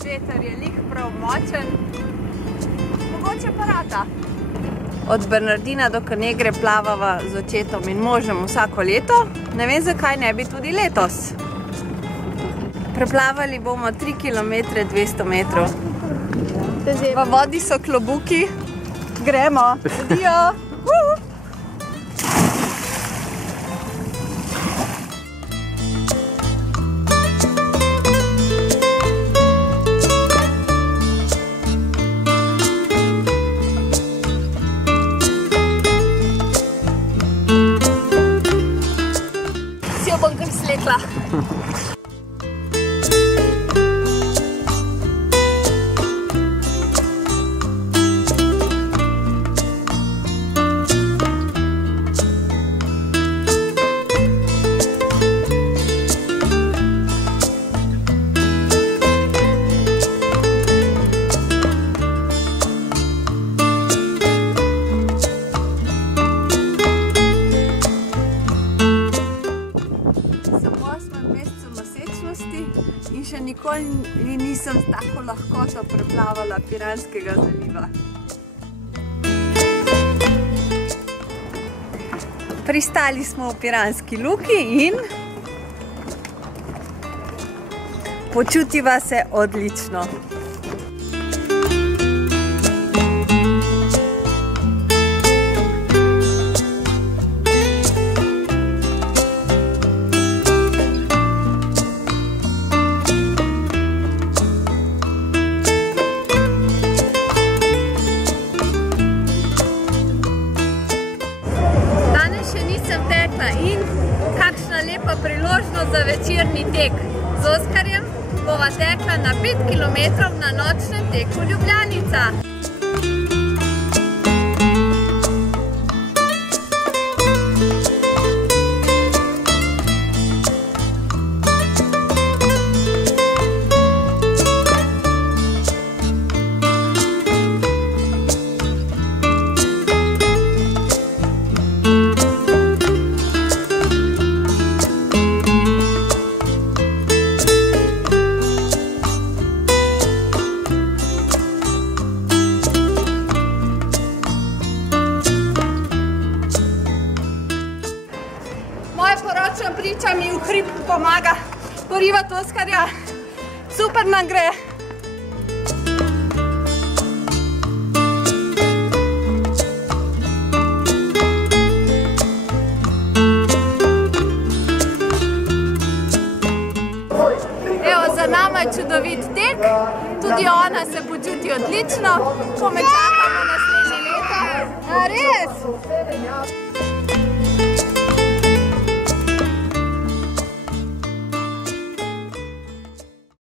Veter je lih prav močen. Mogoče pa rata. Od Bernardina do Canegre plavava z očetom in možem vsako leto. Ne vem, zakaj ne bi tudi letos. Preplavali bomo 3 km 200 metrov. V vodi so klobuki. Gremo. Adijo. Si jo bom kar slekla. In še nikoli nisem s tako lahkoto preplavala Piranskega zaliva. Pristali smo v Piranski luki in počutiva se odlično. In kakšna lepa priložnost za večerni tek. Z Oskarjem bova tekla na 5 km na nočnem teku Ljubljanica. Priča mi v hrib pomaga porivati Oskarja. Super nam gre. Evo, za nama je čudovit tek. Tudi ona se počuti odlično. Ko me čakamo naslednje leto. A res?